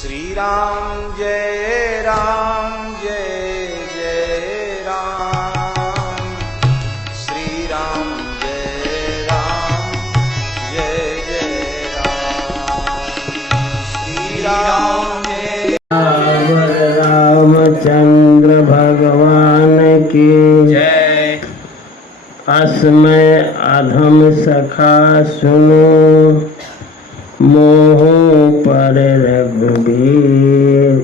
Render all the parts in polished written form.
श्री राम जय जय राम, श्री राम जय जय राम, श्री राम जय रामचंद्र भगवान की जय। अस्मय अधम सखा सुनो, मोह पर रघुबीर,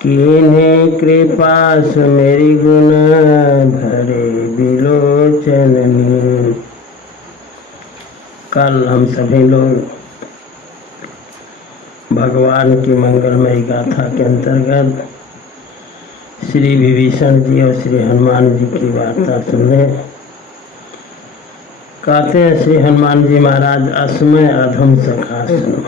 कीन्ही कृपा सुमेरी गुण, भरे बिलोचन नीर। कल हम सभी लोग भगवान की मंगलमयी गाथा के अंतर्गत श्री विभीषण जी और श्री हनुमान जी की वार्ता सुने। कहते हैं श्री हनुमान जी महाराज, अस्मय अधम सखा सुनो,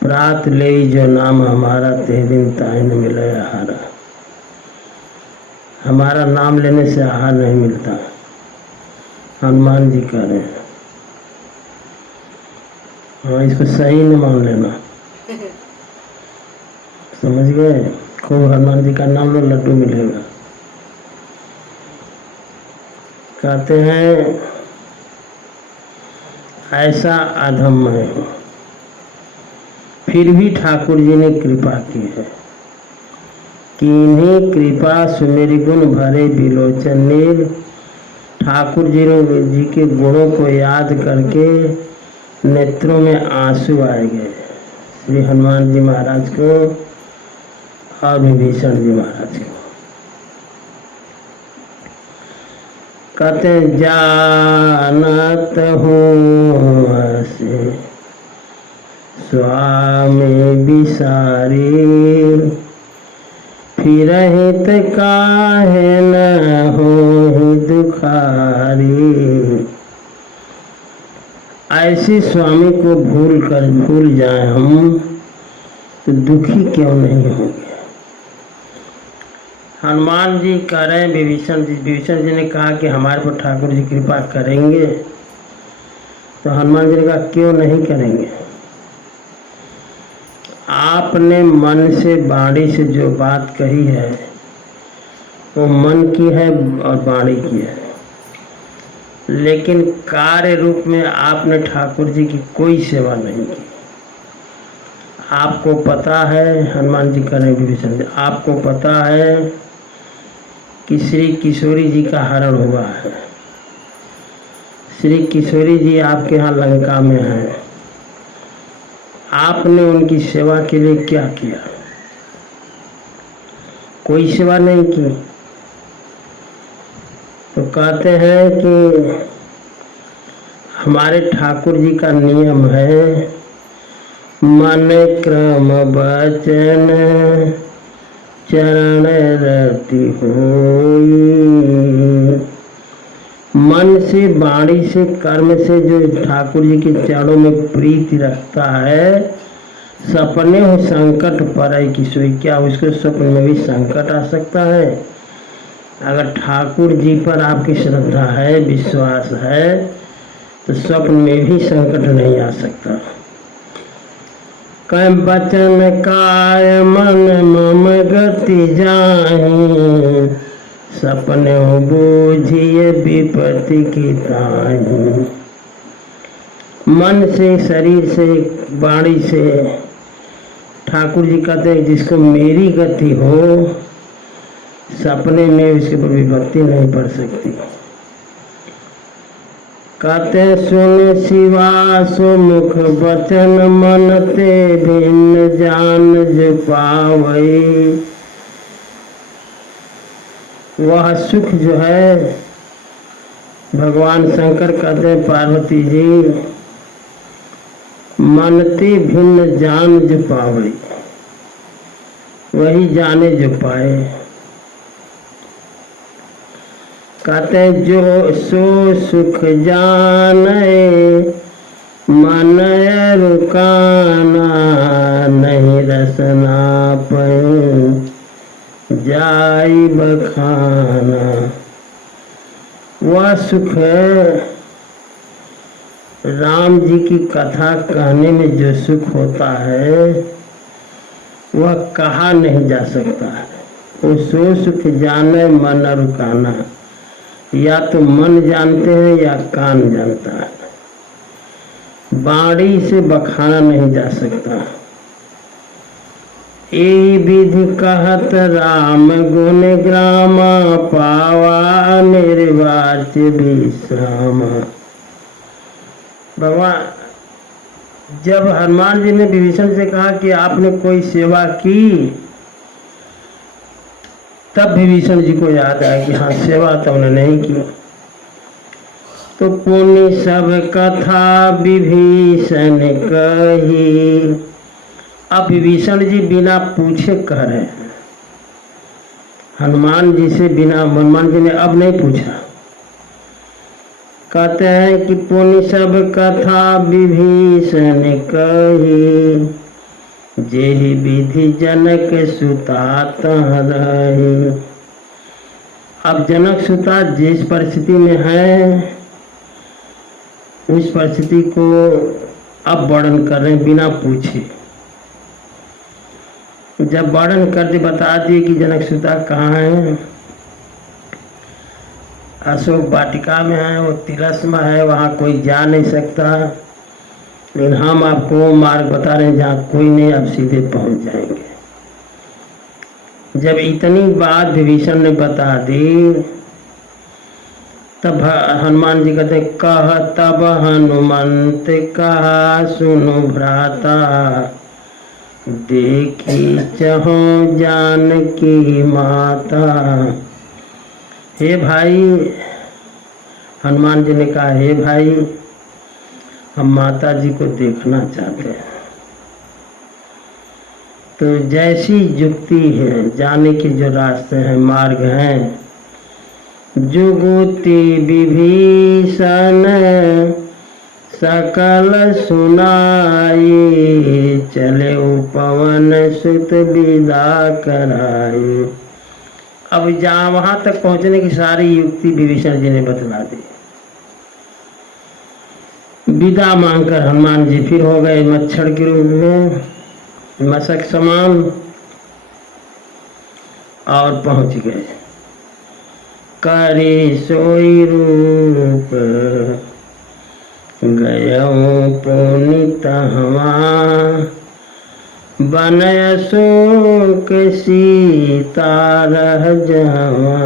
प्रात ले जो नाम हमारा, ते दिन ताहि न मिले आहारा। हमारा नाम लेने से आहार नहीं मिलता, हनुमान जी कह रहे हैं। हाँ, इसको सही न मान लेना, समझ गए। खूब हनुमान जी का नाम लो, लड्डू मिलेगा। कहते हैं ऐसा अधम मैं हूँ, फिर भी ठाकुर जी ने कृपा की है। कीन्ही कृपा सुमेरी गुण, भरे बिलोचन नीर। ठाकुर जी के गुणों को याद करके नेत्रों में आंसू आए गए, श्री हनुमान जी महाराज को और विभीषण जी महाराज को। कहते जानत हूँ से स्वामी बिसारी, फिर हित काहे न हो दुखारी। ऐसे स्वामी को भूल जाए हम तो दुखी क्यों नहीं होंगे। हनुमान जी कह रहे हैं विभीषण जी ने कहा कि हमारे पर ठाकुर जी कृपा करेंगे, तो हनुमान जी ने कहा क्यों नहीं करेंगे। आपने मन से वाणी से जो बात कही है वो मन की है और वाणी की है, लेकिन कार्य रूप में आपने ठाकुर जी की कोई सेवा नहीं की। आपको पता है, हनुमान जी कह रहे हैं विभीषण जी, आपको पता है कि श्री किशोरी जी का हरण हुआ है। श्री किशोरी जी आपके यहाँ लंका में हैं, आपने उनकी सेवा के लिए क्या किया? कोई सेवा नहीं की। तो कहते हैं कि हमारे ठाकुर जी का नियम है, मन क्रम वचन चरण रति होई। मन से, वाणी से, कर्म से जो ठाकुर जी के चरणों में प्रीति रखता है, सपने हो संकट पड़े कि सोई। क्या उसको स्वप्न में भी संकट आ सकता है? अगर ठाकुर जी पर आपकी श्रद्धा है, विश्वास है, तो स्वप्न में भी संकट नहीं आ सकता। कह बचन काय मन मम गति जाहि, सपने हो बूझिए विपत्ति की ताहि। मन से, शरीर से, वाणी से ठाकुर जी कहते हैं जिसको मेरी गति हो, सपने में उसके ऊपर विपत्ति नहीं पड़ सकती। कहते सुन शिवा सुमुख वचन, मन ते भिन्न जान जो पावई। वह सुख जो है, भगवान शंकर कहते हैं पार्वती जी, मन ते भिन्न जान जो पावई, वही जाने जो पाए। कहते जो सो सुख जाने, मन रुकाना नहीं रसना पै, जाई बखाना। वह सुख है राम जी की कथा कहने में जो सुख होता है वह कहा नहीं जा सकता है। वो सो सुख जाने मन रुकाना, या तो मन जानते हैं या कान जानता है, बाणी से बखाना नहीं जा सकता। ए विधि कहत राम गुण ग्राम, पावा निर्वाच्य विश्राम। भगवान जब हनुमान जी ने विभीषण से कहा कि आपने कोई सेवा की, तब विभीषण जी को याद आया कि हाँ सेवा तो उन्होंने नहीं की। तो पुण्य सब कथा विभीषण कही। अब विभीषण जी बिना पूछे कह रहे हैं, हनुमान जी से बिना, हनुमान जी ने अब नहीं पूछा। कहते हैं कि पुण्य सब कथा विभीषण कही, जेहि विधि जनक सुता तह रही। अब जनक सुता जिस परिस्थिति में है उस परिस्थिति को अब वर्णन कर रहे हैं बिना पूछे। जब वर्णन कर दे बता दिए कि जनक सुता कहाँ है, अशोक वाटिका में है, वो तिरस्म है, वहाँ कोई जा नहीं सकता, लेकिन हम आपको मार्ग बता रहे हैं जहाँ कोई नहीं, आप सीधे पहुँच जाएंगे। जब इतनी बात विभीषण ने बता दी तब हनुमान जी कहते कह तब हनुमंत कहा सुनो भ्राता, देखी चहो जानकी माता। हे भाई, हनुमान जी ने कहा हे भाई, हम माता जी को देखना चाहते हैं। तो जैसी युक्ति है, जाने के जो रास्ते हैं, मार्ग हैं, जुगुति विभीषण सकल सुनाई, चले पवन सुत विदा कराई। अब जहाँ वहाँ तक पहुँचने की सारी युक्ति विभीषण जी ने बतला दी। विदा मांगकर हनुमान जी फिर हो गए मच्छर के रूप में, मशक समान, और पहुँच गए। करे सोई रूप गयो पुनित हवा, बनय शोक सीता रह जावा।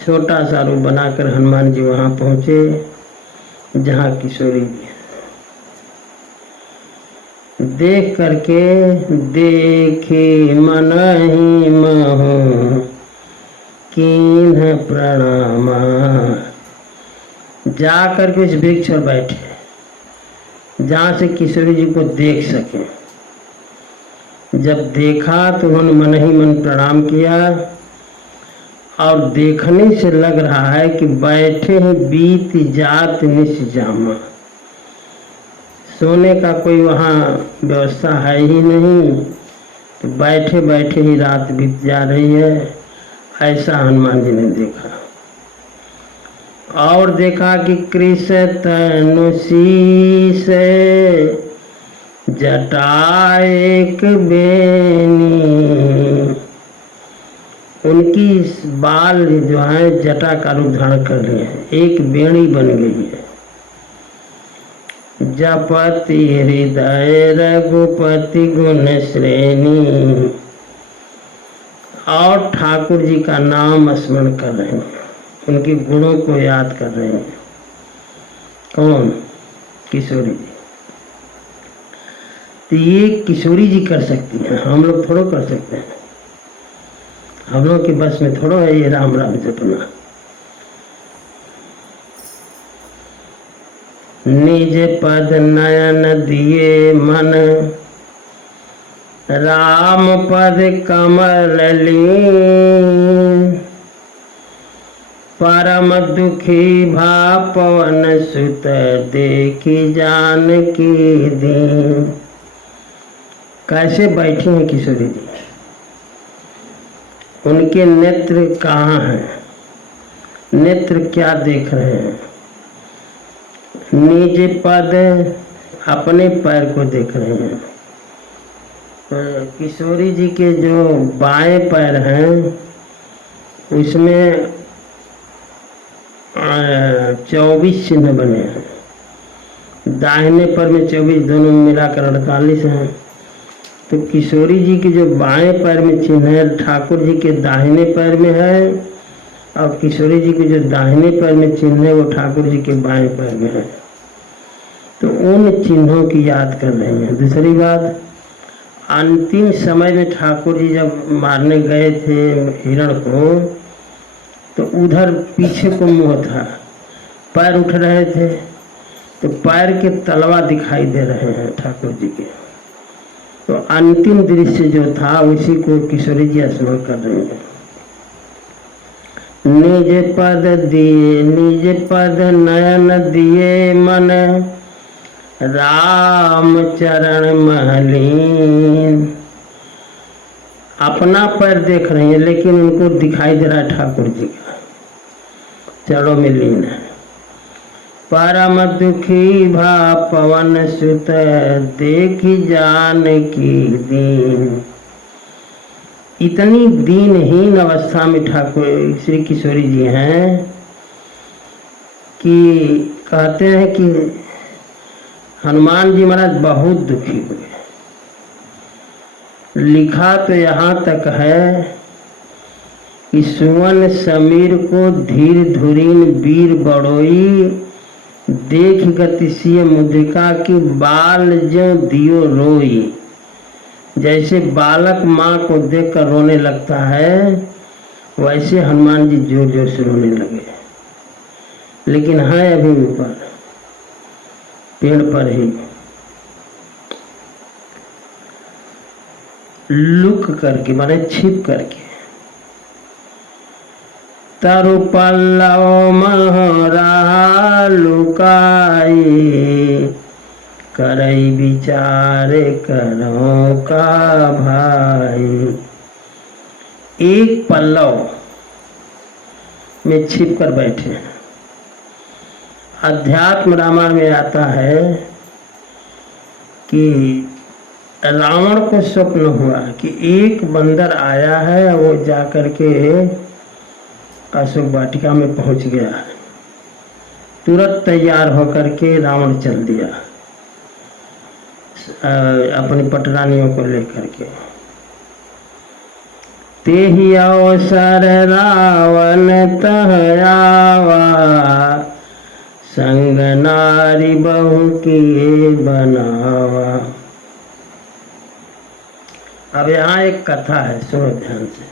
छोटा सा रूप बनाकर हनुमान जी वहाँ पहुँचे जहाँ किशोरी देख करके देखे मन ही महु कीन्ह प्रणामा। जा करके उस वृक्ष पर बैठे जहाँ से किशोरी जी को देख सके। जब देखा तो उन्होंने मन ही मन प्रणाम किया, और देखने से लग रहा है कि बैठे ही बीत जात निश जामा। सोने का कोई वहाँ व्यवस्था है ही नहीं, तो बैठे बैठे ही रात बीत जा रही है, ऐसा हनुमान जी ने देखा। और देखा कि कृष्ण तनु शीस जटा एक बेनी, उनकी बाल जो है जटा का रूप धारण कर रहे हैं, एक बेणी बन गई है। जपति हृदय रघुपति गुण श्रेणी, और ठाकुर जी का नाम स्मरण कर रहे हैं, उनके गुणों को याद कर रहे हैं। कौन? किशोरी जी। तो ये किशोरी जी कर सकती हैं, हम लोग थोड़ा कर सकते हैं। हम लोग के बस में थोड़ा है ये राम राम जपना। निज पद नयन दिए मन, राम पद कमल लीन, परम दुखी भा पवन सुत देखी जानकी दीन। कैसे बैठी हैं किशोरी जी, उनके नेत्र कहाँ हैं, नेत्र क्या देख रहे हैं? निज पद अपने पैर को देख रहे हैं। किशोरी जी के जो बाएं पैर हैं उसमें 24 चिन्ह बने हैं। दाहिने पैर में 24, दोनों मिलाकर 48 हैं। तो किशोरी जी के जो बाएं पैर में चिन्ह है ठाकुर जी के दाहिने पैर में है, और किशोरी जी के जो दाहिने पैर में चिन्ह है वो ठाकुर जी के बाएं पैर में है। तो उन चिन्हों की याद कर रहे हैं। दूसरी बात, अंतिम समय में ठाकुर जी जब मारने गए थे हिरण को, तो उधर पीछे को मुंह था, पैर उठ रहे थे, तो पैर के तलवा दिखाई दे रहे हैं ठाकुर जी के। तो अंतिम दृश्य जो था उसी को किशोरी जी स्मरण कर रहे हैं। निज पद दिए, निज पद नयन दिए मन, राम चरण महलीन। अपना पैर देख रहे हैं लेकिन उनको दिखाई दे रहा है ठाकुर जी का, चरणों में लीन है। परम दुखी भा पवन सुत, देखी जान की दीन। इतनी दीनहीन अवस्था में ठाकुर श्री किशोरी जी हैं कि कहते हैं कि हनुमान जी महाराज बहुत दुखी हुए। लिखा तो यहाँ तक है कि सुवन समीर को धीर धुरीन वीर बड़ोई, देख गतिशीय मुद्रिका की बाल जो दियो रोई। जैसे बालक माँ को देखकर रोने लगता है वैसे हनुमान जी जोर जोर से रोने लगे। लेकिन है अभी ऊपर पेड़ पर ही, लुक करके माने छिप करके। तरु पल्लव महरा लुकाई, करई विचारे करो का भाई। एक पल्लव में छिप कर बैठे हैं। अध्यात्म रामायण में आता है कि रावण को स्वप्न हुआ कि एक बंदर आया है, वो जाकर के अशोक वाटिका में पहुंच गया है। तुरंत तैयार होकर के रावण चल दिया अपनी पटरानियों को लेकर के। ते ही अवसर रावण तह आवा, संग नारी बहु की बनावा। अब यहाँ एक कथा है, सुनो ध्यान से।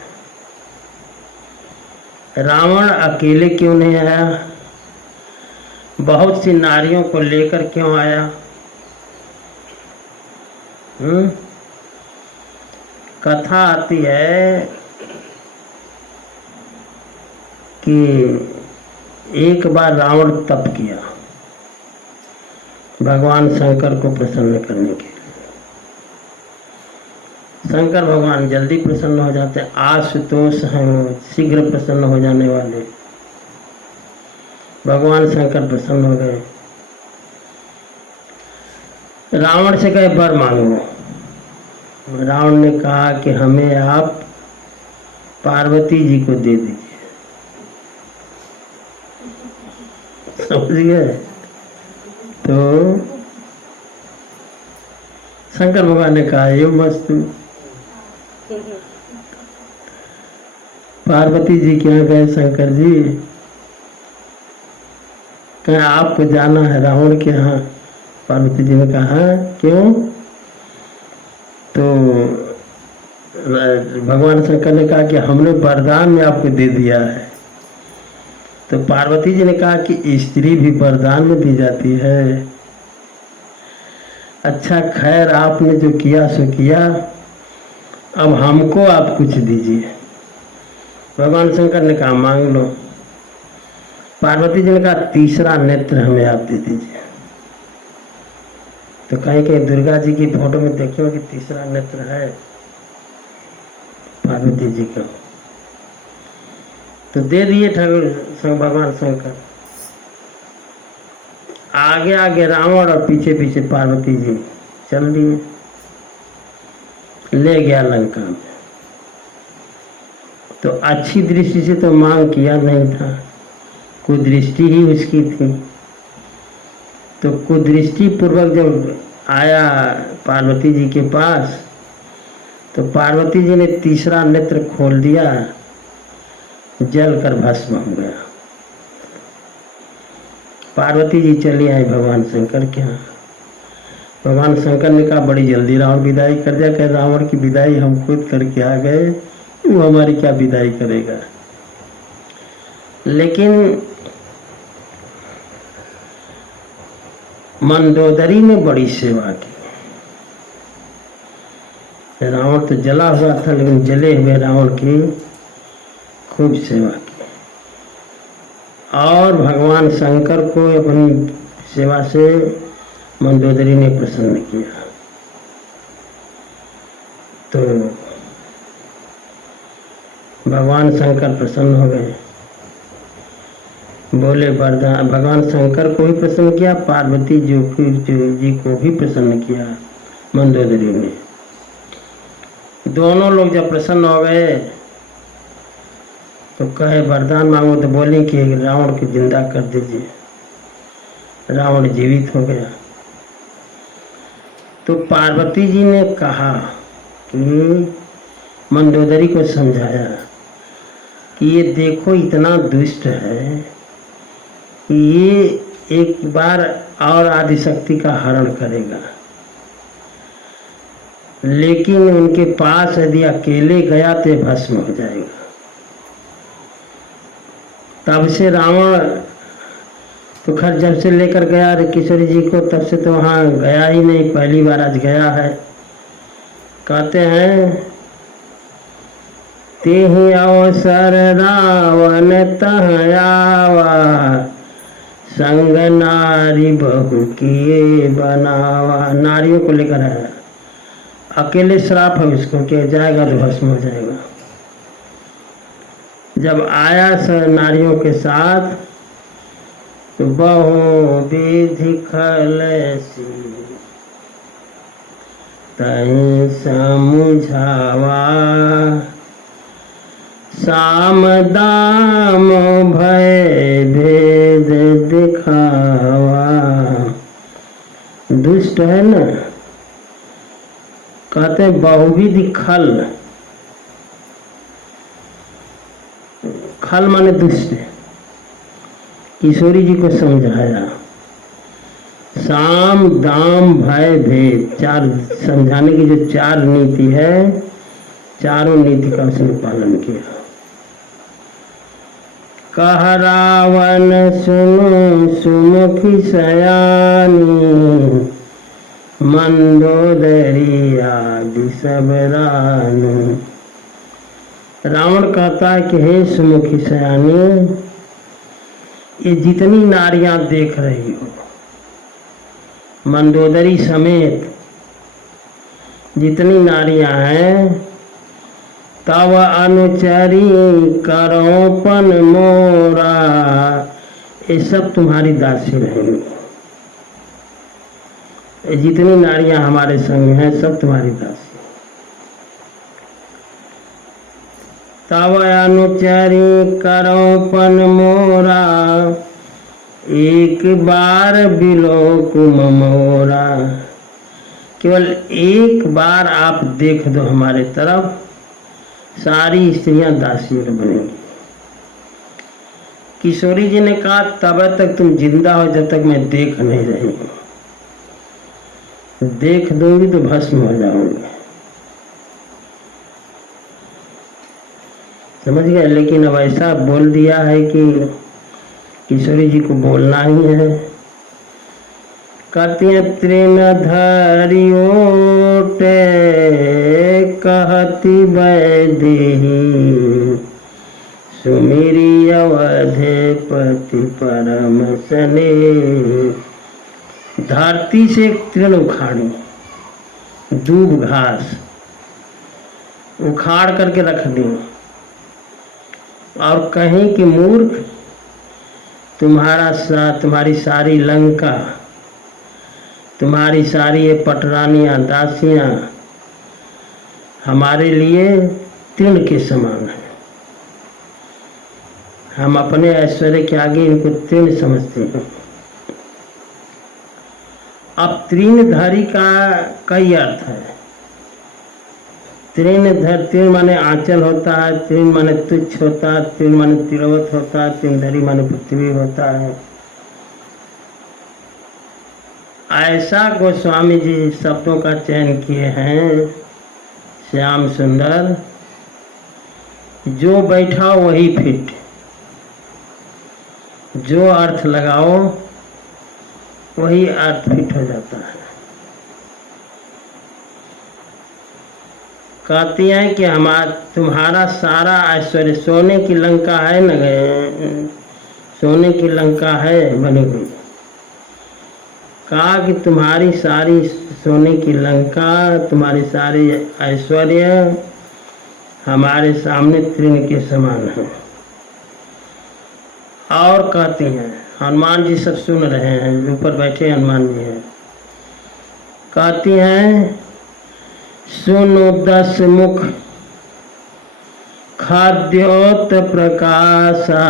रावण अकेले क्यों नहीं आया? बहुत सी नारियों को लेकर क्यों आया? कथा आती है कि एक बार रावण तप किया भगवान शंकर को प्रसन्न करने के लिए। शंकर भगवान जल्दी प्रसन्न हो जाते हैं, आशुतोष हैं वो, शीघ्र प्रसन्न हो जाने वाले। भगवान शंकर प्रसन्न हो गए। रावण से कहे वर मांगो। रावण ने कहा कि हमें आप पार्वती जी को दे दीजिए। समझ गए? तो शंकर भगवान ने कहा ये मस्त। पार्वती जी क्या गए शंकर जी, कहे आपको जाना है रावण के यहाँ। पार्वती जी ने कहा क्यों? तो भगवान शंकर ने कहा कि हमने वरदान में आपको दे दिया है। तो पार्वती जी ने कहा कि स्त्री भी वरदान में दी जाती है। अच्छा खैर आपने जो किया सो किया, अब हमको आप कुछ दीजिए। भगवान शंकर ने कहा मांग लो। पार्वती जी ने कहा तीसरा नेत्र हमें आप दे दीजिए। तो कहीं कहीं दुर्गा जी की फोटो में देखियो कि तीसरा नेत्र है पार्वती जी का। तो दे दिए ठाकुर भगवान शंकर। आगे आगे रावण और पीछे पीछे पार्वती जी चल दिए, ले गया लंका में। तो अच्छी दृष्टि से तो मांग किया नहीं था, कुदृष्टि ही उसकी थी। तो कुदृष्टि पूर्वक जब आया पार्वती जी के पास, तो पार्वती जी ने तीसरा नेत्र खोल दिया, जल कर भस्म हो गया। पार्वती जी चली आई भगवान शंकर के यहाँ। भगवान शंकर ने कहा बड़ी जल्दी रावण विदाई कर दिया। कह रावण की विदाई हम खुद करके आ गए, वो हमारी क्या विदाई करेगा। लेकिन मंदोदरी ने बड़ी सेवा की। रावण तो जला हुआ था, लेकिन जले हुए रावण की खूब सेवा की और भगवान शंकर को अपनी सेवा से मंदोदरी ने प्रसन्न किया। तो भगवान शंकर प्रसन्न हो गए, बोले वरदान। भगवान शंकर को भी प्रसन्न किया, पार्वती जी को भी प्रसन्न किया मंदोदरी ने। दोनों लोग जब प्रसन्न हो गए तो कहे वरदान मांगो। तो बोले कि रावण को जिंदा कर दीजिए। रावण जीवित हो गया। तो पार्वती जी ने कहा कि मंदोदरी को समझाया कि ये देखो इतना दुष्ट है कि ये एक बार और आदिशक्ति का हरण करेगा, लेकिन उनके पास यदि अकेले गया तो भस्म हो जाएगा। तब से रावण तो खैर जब से लेकर गया किशोरी जी को, तब से तो वहाँ गया ही नहीं, पहली बार आज गया है। कहते हैं तेहि अवसर रावण तह आवा, संग नारी बहु किए बनावा। नारियों को लेकर आया, अकेले श्राप है उसको कि जाएगा तो भस्म हो जाएगा। जब आया नारियों के साथ तो बहु विधि खलसी तहि समझावा, साम दाम भय भेद दिखावा। दुष्ट है ना, कहते बहुविधि खल, खल माने दुष्ट। किशोरी जी को समझाया साम दाम भय भेद, चार समझाने की जो चार नीति है, चारों नीति का उसने पालन किया। कह रावण सुनो सुमुखी सयानी, मंदोदरी आदि सब रानी। रावण कहता है कि हे सुमुखी सयानी, ये जितनी नारियां देख रही हो, मंदोदरी समेत जितनी नारियां हैं, तब अनुचरी करोपन मोरा, ये सब तुम्हारी दासी रहेंगी। जितनी नारियां हमारे संग हैं सब तुम्हारी दासी। तब अनुचरी करोपन मोरा, एक बार बिलोक मोरा। केवल एक बार आप देख दो हमारे तरफ, सारी स्त्रियां दासी बनेंगी। किशोरी जी ने कहा तब तक तुम जिंदा हो जब तक मैं देख नहीं रही हूं, देख दूंगी तो भस्म हो जाऊंगी। समझ गए। लेकिन अब ऐसा बोल दिया है कि किशोरी जी को बोलना ही है। कहती तृण धरियोटे कहती वैदेही, सुमिरी अवधेपति परम सने। धरती से एक तृण उखाड़ी, दूब घास उखाड़ करके रख दी और कहीं कि मूर्ख तुम्हारी सारी लंका, तुम्हारी सारी ये पटरानियाँ दासियाँ हमारे लिए तृण के समान है। हम अपने ऐश्वर्य के आगे इनको तृण समझते हैं। अब तृणधारी का कई अर्थ है। तृण माने आंचल होता है, तृण माने तुच्छ होता है, तृण माने तिरवत होता है, तृणधारी माने पृथ्वी होता है। ऐसा गोस्वामी जी शब्दों का चयन किए हैं श्याम सुंदर, जो बैठा वही फिट, जो अर्थ लगाओ वही अर्थ फिट हो जाता है। कहती हैं कि तुम्हारा सारा ऐश्वर्य, सोने की लंका है न गए, सोने की लंका है बनी हुई। कहा कि तुम्हारी सारी सोने की लंका, तुम्हारी सारी ऐश्वर्य हमारे सामने तृण के समान है। और कहती हैं, हनुमान जी सब सुन रहे हैं, ऊपर बैठे हनुमान जी हैं। कहती हैं, सुनो 10 मुख खाद्योत प्रकाशा,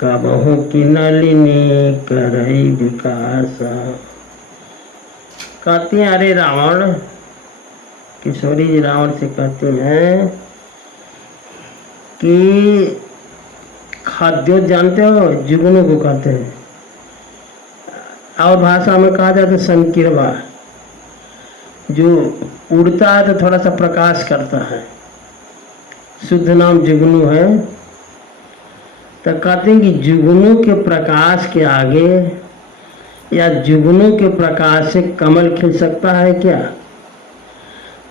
कबहू की नलिनी करई विकासा। कहती हैं, अरे रावण, किशोरी जी रावण से कहती हैं कि खाद्योत जानते हो, जुगनू को कहते हैं, और भाषा में कहा जाता है संकिरवा, जो उड़ता है तो थोड़ा सा प्रकाश करता है, शुद्ध नाम जुगनू है। तो कहते हैं कि जुगनू के प्रकाश के आगे या जुगनू के प्रकाश से कमल खिल सकता है क्या?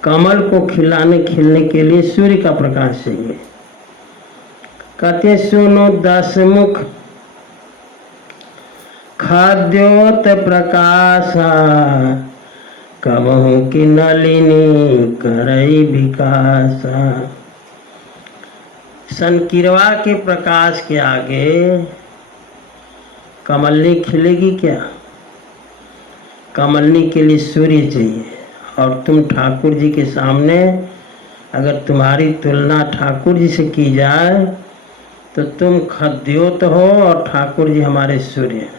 कमल को खिलने के लिए सूर्य का प्रकाश चाहिए। कहते हैं, सुनो 10 मुख खाद्योत प्रकाशा, कबहू की नलिनी करई विकासा। संकिरवा के प्रकाश के आगे कमलनी खिलेगी क्या? कमलनी के लिए सूर्य चाहिए। और तुम ठाकुर जी के सामने, अगर तुम्हारी तुलना ठाकुर जी से की जाए तो तुम खाद्योत हो और ठाकुर जी हमारे सूर्य हैं।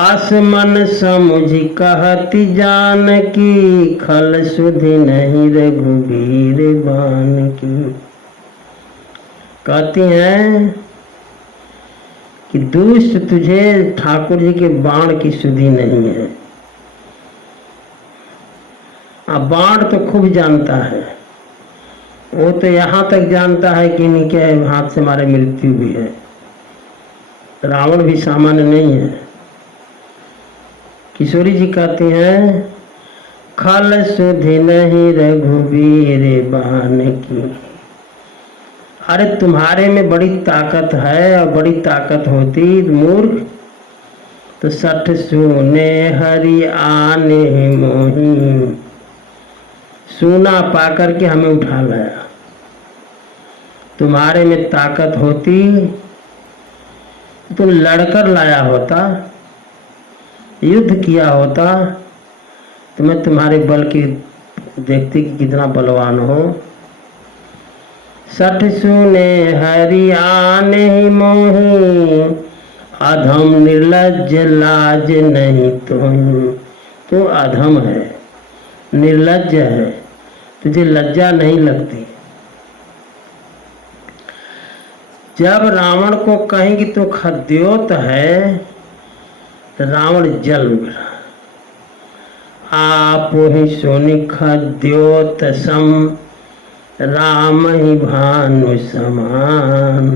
आसमन समुझी कहती जानकी, खल सुधि नहीं रघुबीर बान की। कहती हैं कि दुष्ट, तुझे ठाकुर जी के बाण की सुधि नहीं है। अब बाण तो खूब जानता है, वो तो यहाँ तक जानता है कि इनके हाथ से हमारे मृत्यु भी है। रावण भी सामान्य नहीं है। किशोरी जी कहती हैं, खल सुधि नहीं रघुबीर बान की। अरे तुम्हारे में बड़ी ताकत है, और बड़ी ताकत होती मूर्ख तो 60 सुने हरि आने मोही। सुना पाकर के हमें उठा लाया। तुम्हारे में ताकत होती तो लड़कर लाया होता, युद्ध किया होता, तो मैं तुम्हारे बल की देखती कि कितना बलवान हो। 60 सुने हरि आने मोही, अधम निर्लज्ज लाज नहीं तो अधम है, निर्लज्ज है, तुझे लज्जा नहीं लगती। जब रावण को कहें कि तू खाद्योत है तो रावण जल उठा। आप ही सोनी खाद्योत सम, राम ही भानु समान।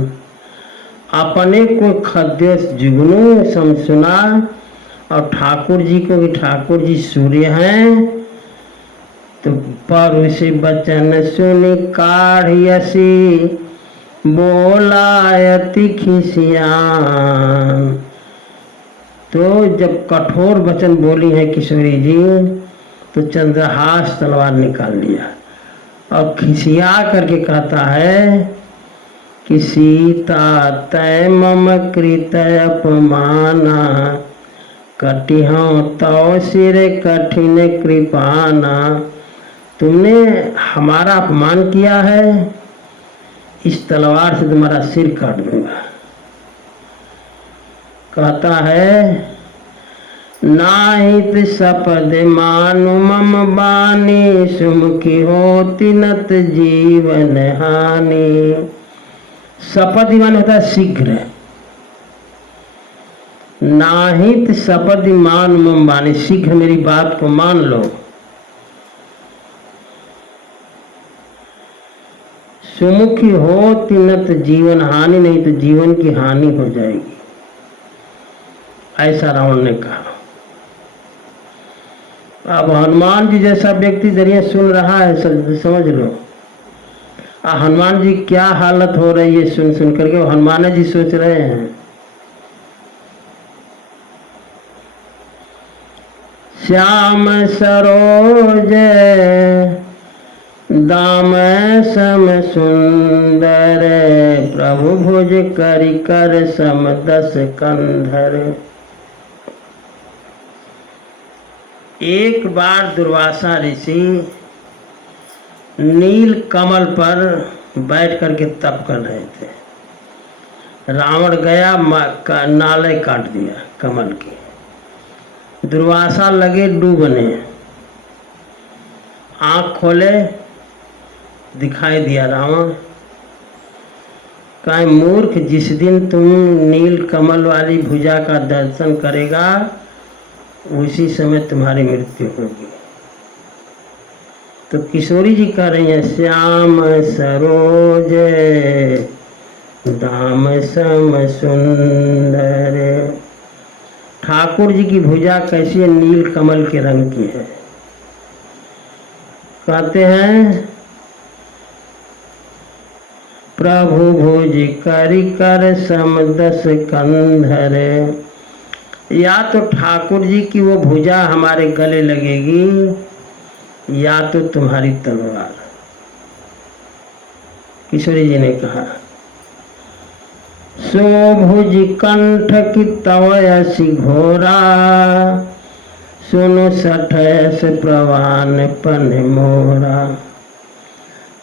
अपने को खाद्य जुगनू सम सुना, और ठाकुर जी को भी ठाकुर जी सूर्य हैं। तो परुषि बचन सुनि काढ़ियसी, बोलायति खिसियान। तो जब कठोर वचन बोली है किशोरी जी, तो चंद्रहास तलवार निकाल लिया और खिसिया करके कहता है कि सीता तय मम कृत अपमाना, कटिहं तव सिर कठिन कृपाना। तुमने हमारा अपमान किया है, इस तलवार से तुम्हारा सिर काट दूंगा। कहता है नाहित सपद मानु मम बानी, सुमुखी होती नत जीवन हानि। सपद मान होता है शीघ्र, नाहित सपद मान मम बानी, शीघ्र मेरी बात को मान लो। सुमुखी होती नत जीवन हानि, नहीं तो जीवन की हानि हो जाएगी, ऐसा रावण ने कहा। अब हनुमान जी जैसा व्यक्ति जरिए सुन रहा है, समझ लो हनुमान जी क्या हालत हो रही है सुन सुन करके। हनुमान जी सोच रहे हैं श्याम सरोज दाम सम सुंदर, प्रभु भुज करि कर सम दस कंधर। एक बार दुर्वासा ऋषि नील कमल पर बैठ करके तप कर रहे थे। रावण गया नाले काट दिया कमल की। दुर्वासा लगे डूबने, आंख खोले, दिखाई दिया रावण। कहा मूर्ख, जिस दिन तुम नील कमल वाली भुजा का दर्शन करेगा उसी समय तुम्हारी मृत्यु होगी। तो किशोरी जी कह रही हैं श्याम सरोज दाम सम सुंदर। ठाकुर जी की भुजा कैसी है? नील कमल के रंग की है। कहते हैं प्रभु भुज करि कर सम दस कंधर। या तो ठाकुर जी की वो भुजा हमारे गले लगेगी या तो तुम्हारी तलवार। किशोरी जी ने कहा सो भुज कंठ की तवयसी घोरा, सुनो सठस प्रवान पन मोरा।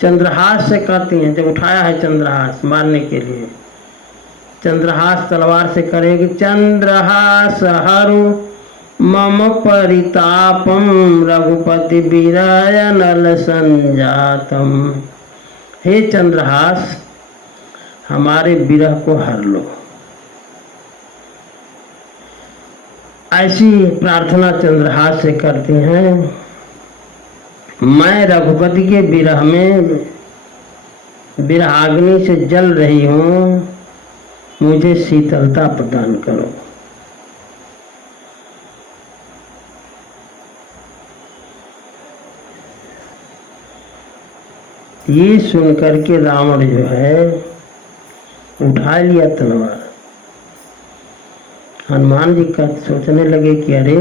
चंद्रहास से कहती हैं, जब उठाया है चंद्रहास मारने के लिए, चंद्रहास तलवार से करेगी। चंद्रहास हरु मम परितापम, रघुपति विरय नल संजातम। हे चंद्रहास, हमारे विरह को हर लो। ऐसी प्रार्थना चंद्रहास से करती हैं। मैं रघुपति के विरह में विरहाग्नि से जल रही हूँ, मुझे शीतलता प्रदान करो। ये सुनकर के रावण जो है उठा लिया तलवार। हनुमान जी का सोचने लगे कि अरे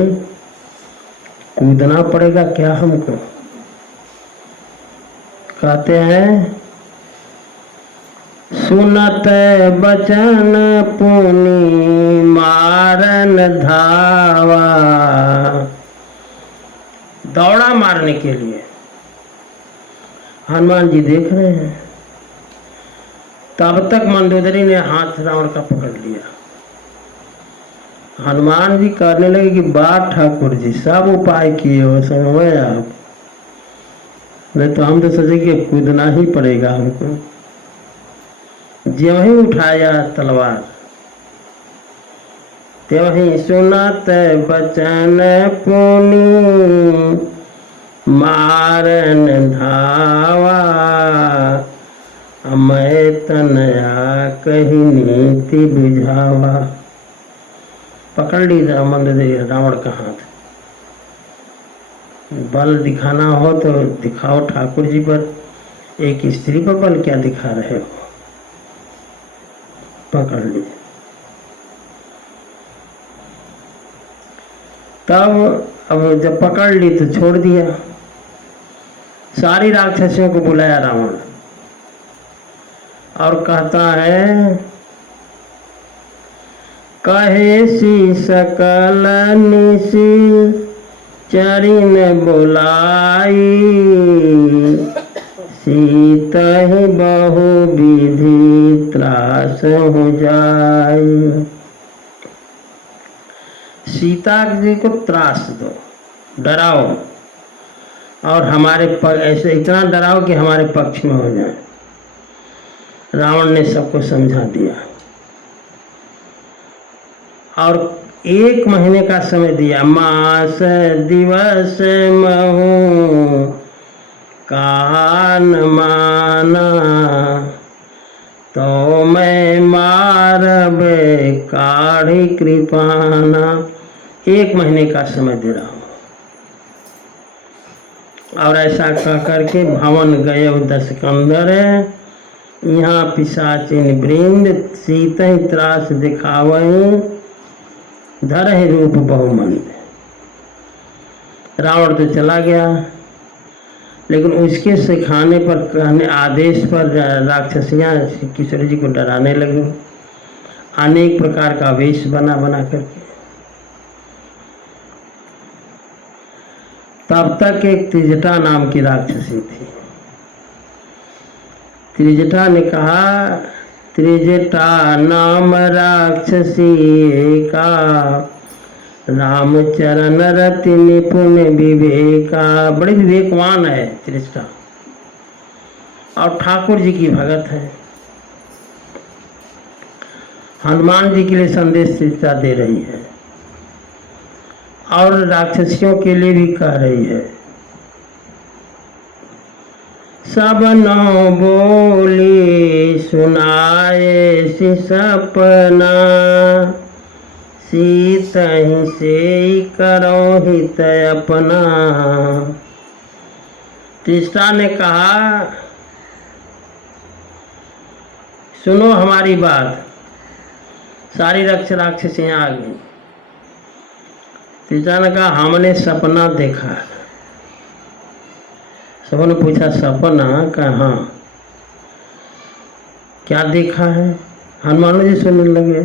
कूदना पड़ेगा क्या हमको। कहते हैं सुनत बचन पुनि मारन धावा। दौड़ा मारने के लिए। हनुमान जी देख रहे हैं। तब तक मंदोदरी ने हाथ रावण का पकड़ लिया। हनुमान जी कहने लगे कि बात ठाकुर जी सब उपाय किए हो समय आप, नहीं तो हम तो सोचे कि कूदना ही पड़ेगा हमको। ज्यों ही उठाया तलवार त्यों ही सुनत बचन पुनि मारन धावा। मैं तनया कही नीति बुझावा। पकड़ ली रावण का हाथ। बल दिखाना हो तो दिखाओ ठाकुर जी पर, एक स्त्री पर बल क्या दिखा रहे हो। पकड़ ली। तब अब जब पकड़ ली तो छोड़ दिया। सारी राक्षसियों को बुलाया रावण और कहता है, कहे सी सकल निसी चरिन बुलाई, सीता ही बहु विधि त्रास हो जाए। सीता जी को त्रास दो, डराओ, और हमारे ऐसे इतना डराओ कि हमारे पक्ष में हो जाए। रावण ने सबको समझा दिया और 1 महीने का समय दिया। मास दिवस महु कान माना, तो मैं मारबे काढ़ी कृपाना। 1 महीने का समय दे रहा हूँ। और ऐसा कह करके भवन गए 10 कंदर, यहाँ पिशाचिन वृंद सीत ही त्रास दिखावहीं, धरहि रूप बहुमंद। रावण तो चला गया, लेकिन उसके सिखाने पर, कहने आदेश पर राक्षसियाँ किशोर जी को डराने लगी। अनेक प्रकार का वेश बना बना करके। तब तक एक त्रिजटा नाम की राक्षसी थी। त्रिजटा ने कहा, त्रिजटा नाम राक्षसी का, रामचरण रति निपुण विवेका। बड़ी विवेकवान है त्रिजटा और ठाकुर जी की भगत है। हनुमान जी के लिए संदेश त्रिजटा दे रही है और राक्षसियों के लिए भी कह रही है। सब नौ बोली सुनाए सी सपना, सीत ही से करो हित अपना। त्रिजटा ने कहा, सुनो हमारी बात। सारी राक्षसियाँ आ गई। त्रिजटा ने कहा, हमने सपना देखा। सबने पूछा, सपना? कहा, क्या देखा है? हनुमान जी सुनने लगे।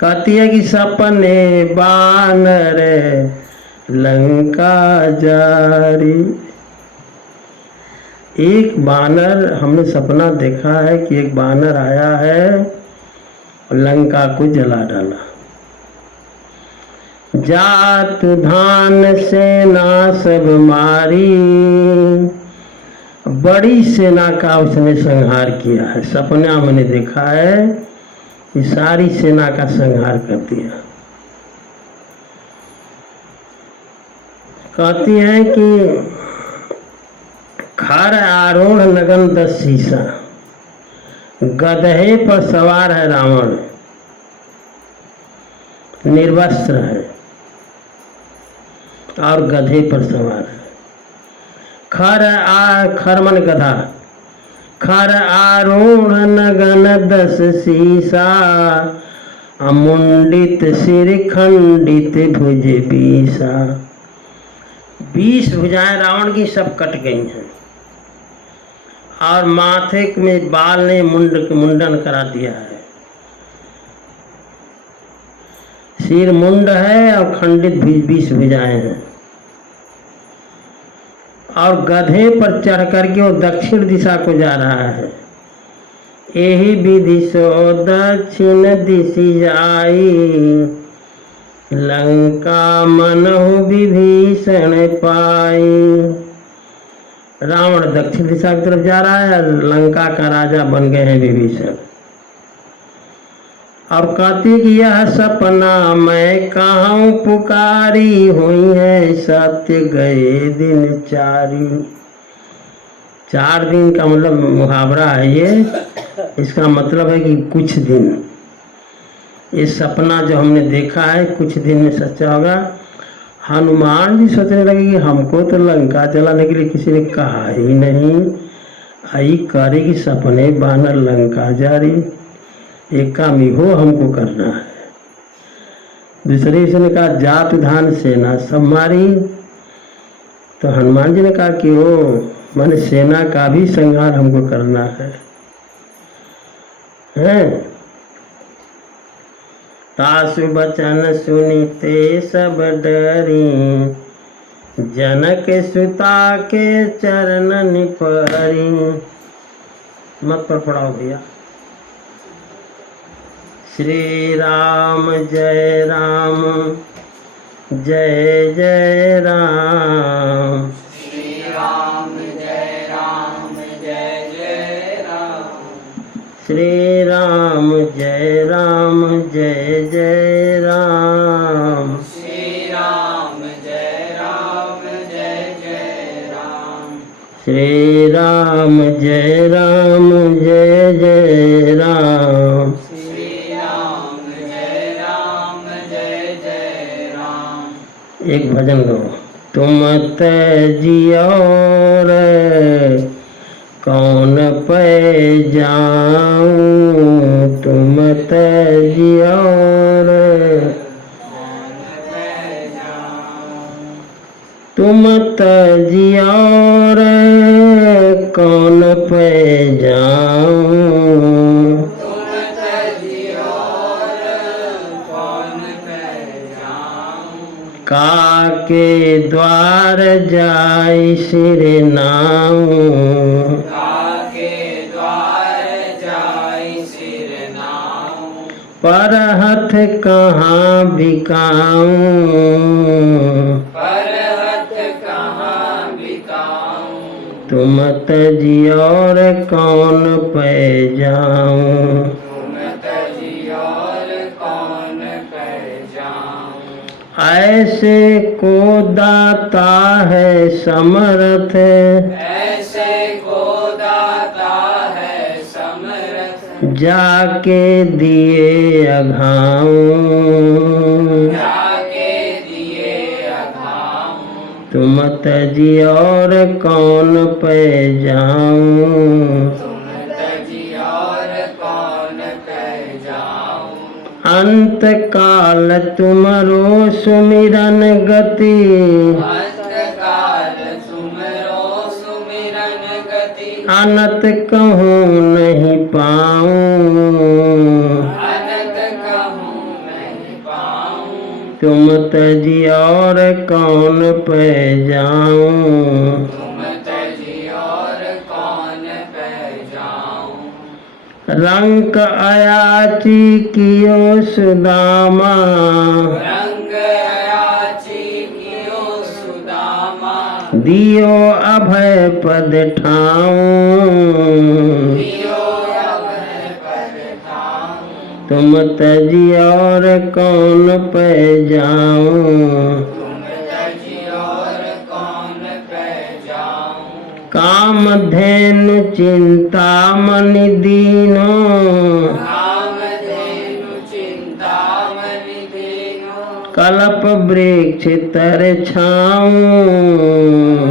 कहती है कि सपने बानर लंका जारी। एक बानर, हमने सपना देखा है कि एक बानर आया है और लंका को जला डाला। जात धान सेना सब मारी, बड़ी सेना का उसने संहार किया है। सपना मैंने देखा है कि सारी सेना का संहार कर दिया। कहती है कि खर आरोढ़ नगन 10 शीशा, गधे पर सवार है रावण, निर्वस्त्र है और गधे पर सवार है। खर मन गधा। खर आरोढ़ नगन 10 शीशा, मुंडित सिर खंडित भुज 20। 20 भुजाएं रावण की सब कट गई हैं और माथे में बाल ने मुंडन करा दिया है। सिर मुंड है और खंडित 20 भुजाएं हैं। और गधे पर चढ़ करके वो दक्षिण दिशा को जा रहा है। यही विधि सो दक्षिण दिशि जाई, लंका मनहु विभीषण पाई। रावण दक्षिण दिशा की तरफ जा रहा है, लंका का राजा बन गए हैं विभीषण। और कहती कि यह सपना मैं कहाँ पुकारी, हुई है सत्य गए दिन 4। 4 दिन का मतलब मुहावरा है ये। इसका मतलब है कि कुछ दिन। ये सपना जो हमने देखा है कुछ दिन में सच्चा होगा। हनुमान जी सोचने लगे कि हमको तो लंका जलाने के लिए किसी ने कहा ही नहीं, आई करे कि सपने बानर लंका जारी, एक काम हो हमको करना है। दूसरे से ने कहा, जात धान सेना सब मारी, तो हनुमान जी ने कहा कि वो मन सेना का भी संहार हमको करना है। तासु बचन सुनिते सब डरी, जनक सुता के चरणन परी। मत पर पढ़ाओ भैया। श्री राम जय राम जय जय राम। श्री राम जय राम जय जय राम। श्री राम जय राम जय जय राम। श्री राम जय राम जय जय राम। श्री राम जय राम जय जय राम। श्री राम जय राम जय जय राम। एक भजन लो। तुम तजियो रे कौन पे जाऊं, तुम तजियो रे तुम तजियो रे कौन पे जाऊं, काके द्वार जाई सिर नाऊं, काके द्वार जाई सिर नाऊं। पर हथ कहाँ बिकाऊं, पर हथ कहाँ बिकाऊं। तुम तजियोर कौन पे जाऊं, तुम तजियोर कौन पे जाऊं। ऐसे को दाता है समर्थ, ऐसे को दाता है समर्थ। जाके दिए अघाऊं, जाके दिए अघाऊं। तुम तजियोर कौन पे जाऊं, तुम तजियोर कौन पे जाऊं। अंत काल तुमरो सुमिरन गति, अंतकाल तुमरो सुमिरन गति। अनत कहूँ नहीं पाऊं, अनंत कहूँ नहीं पाऊं। तुम तजियोर कौन पे जाऊं, तुम तजियोर कौन पे जाऊं। रंक अयाची कियो सुदामा, रंग अयाची कियो सुदामा। दियो अभय पद ठाऊं, दियो अभय पद ठाऊं। तुम तजियोर कौन पे जाऊं, तुम तजियोर कौन पे जाऊं। कामधेनु चिंतामणि दीनो, कामधेनु चिंतामणि दीनो। कल्प वृक्ष तर छाऊं,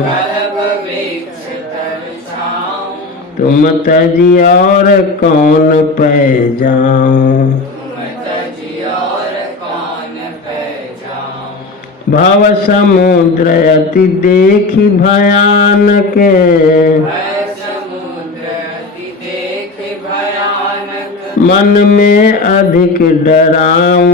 कल्प वृक्ष तर छाऊं। तुम तजियोर कौन पे जाऊं, तुम तजियोर कौन पे जाऊं। भव समुद्र अति देखी भयानक, भय समुद्र अति देख भयानक। मन में अधिक डराऊं,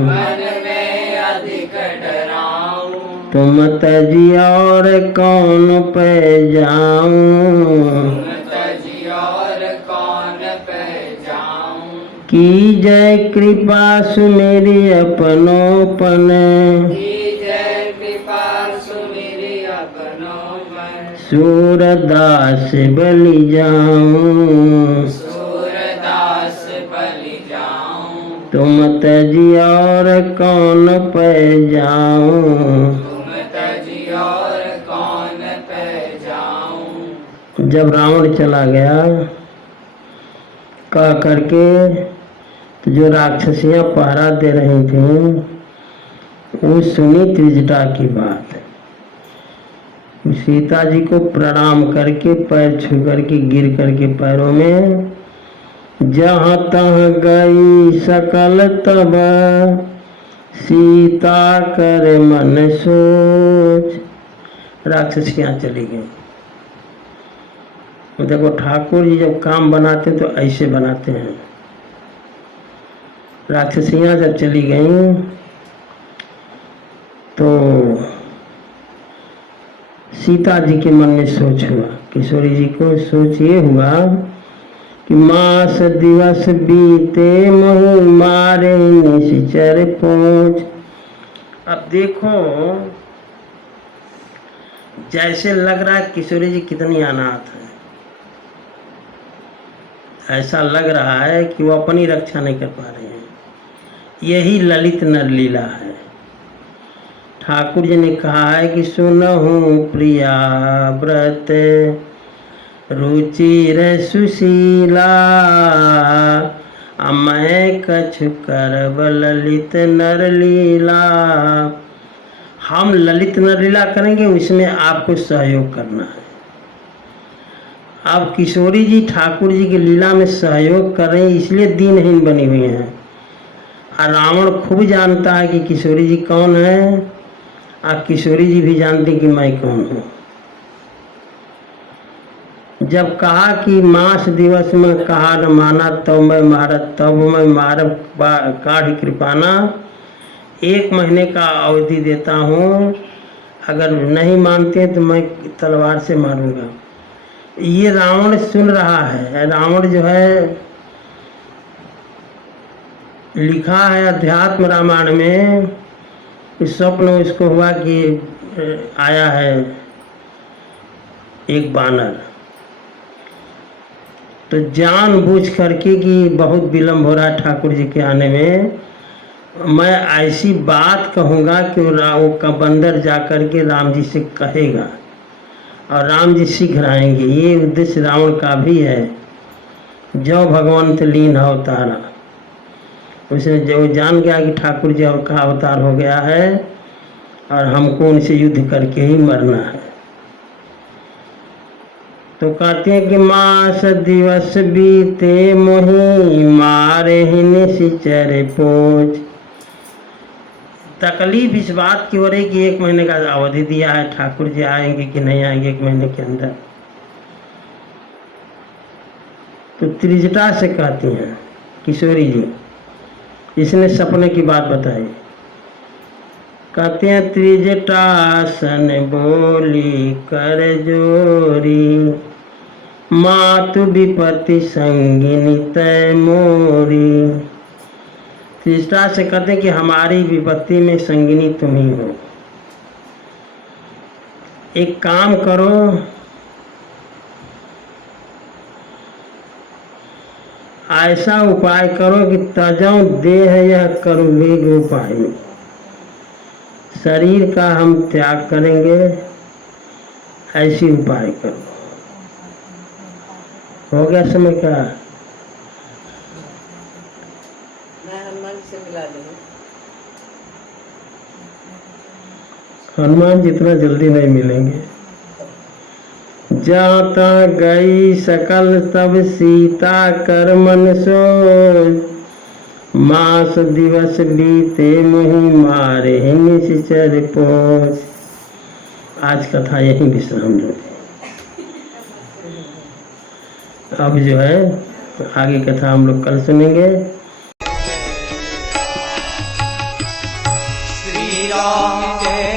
मन में अधिक डराऊं। तुम तजियोर कौन पे जाऊं, तुम तजियोर कौन पे जाऊं। की जय कृपा सुमेरी अपनोपन, की जय कृपा सुमिरी अपनोपन। सूरदास बलि जाऊं, सूरदास बलि जाऊं। तुम तजियोर कौन पे जाऊं, तुम तजियोर कौन पे जाऊं। जब रावण चला गया कह करके, तो जो राक्षसियां पहरा दे रही थीं वो सुनी त्रिजटा की बात। सीता जी को प्रणाम करके पैर छू करके गिर करके पैरों में, जहाँ तहाँ गई सकल तब सीता कर मन सोच, राक्षसियाँ चली गई। तो देखो ठाकुर जी जब काम बनाते तो ऐसे बनाते हैं। राक्षसियाँ जब चली गईं तो सीता जी के मन में सोच हुआ, किशोरी जी को सोच ये हुआ कि मास दिवस बीते मोहि मारे निश्चर पहुँच। अब देखो जैसे लग रहा है किशोरी जी कितनी अनाथ है, ऐसा लग रहा है कि वो अपनी रक्षा नहीं कर पा रहे हैं। यही ललित नर लीला है। ठाकुर जी ने कहा है कि सुनहु प्रिया व्रत रुचिर सुशीला, मैं कछु करब ललित नर लीला। हम ललित नर लीला करेंगे, उसमें आपको सहयोग करना है। अब किशोरी जी ठाकुर जी की लीला में सहयोग कर रहे हैं, इसलिए दीनहीन बनी हुई हैं। और रावण खूब जानता है कि किशोरी जी कौन है, और किशोरी जी भी जानती कि मैं कौन हूँ। जब कहा कि मास दिवस में कहा न माना तब मैं मारत, तब मैं मारब काढ़ कृपाना। 1 महीने का अवधि देता हूँ, अगर नहीं मानते तो मैं तलवार से मारूंगा। ये रावण सुन रहा है। रावण जो है लिखा है अध्यात्म रामायण में, इस स्वप्न उसको हुआ कि आया है एक बानर। तो जानबूझ करके कि बहुत विलम्ब हो रहा है ठाकुर जी के आने में, मैं ऐसी बात कहूँगा कि वो का बंदर जा कर के राम जी से कहेगा और राम जी शीघ्र आएंगे। ये उद्देश्य रावण का भी है। जो भगवंत लीन अवतारा, उसने जो जान गया कि ठाकुर जी का अवतार हो गया है और हमको उनसे युद्ध करके ही मरना है। तो कहते हैं कि मास दिवस बीते मोहि मारे ही निश्चर पहुँच। तकलीफ इस बात की हो रही कि 1 महीने का अवधि दिया है, ठाकुर जी आएंगे कि नहीं आएंगे 1 महीने के अंदर। तो त्रिजटा से कहती हैं किशोरी जी, इसने सपने की बात बताई। कहते हैं त्रिजटासन बोली कर जोरी, मातु विपत्ति संगिनी तय मोरी। त्रिजटा से कहते हैं कि हमारी विपत्ति में संगिनी तुम ही हो। एक काम करो, ऐसा उपाय करो कि तजौ देह यह करू वेग उपाय। शरीर का हम त्याग करेंगे, ऐसी उपाय करो। हो गया समय का? मैं हनुमान से मिला दूँ। हनुमान जितना जल्दी नहीं मिलेंगे। जाता गई सकल तब सीता कर मन सोच, मास दिवस बीते मोहि मारे निश्चर पहुँच। आज कथा यहीं विश्राम लेते। अब जो है आगे कथा हम लोग कल सुनेंगे। श्री राम के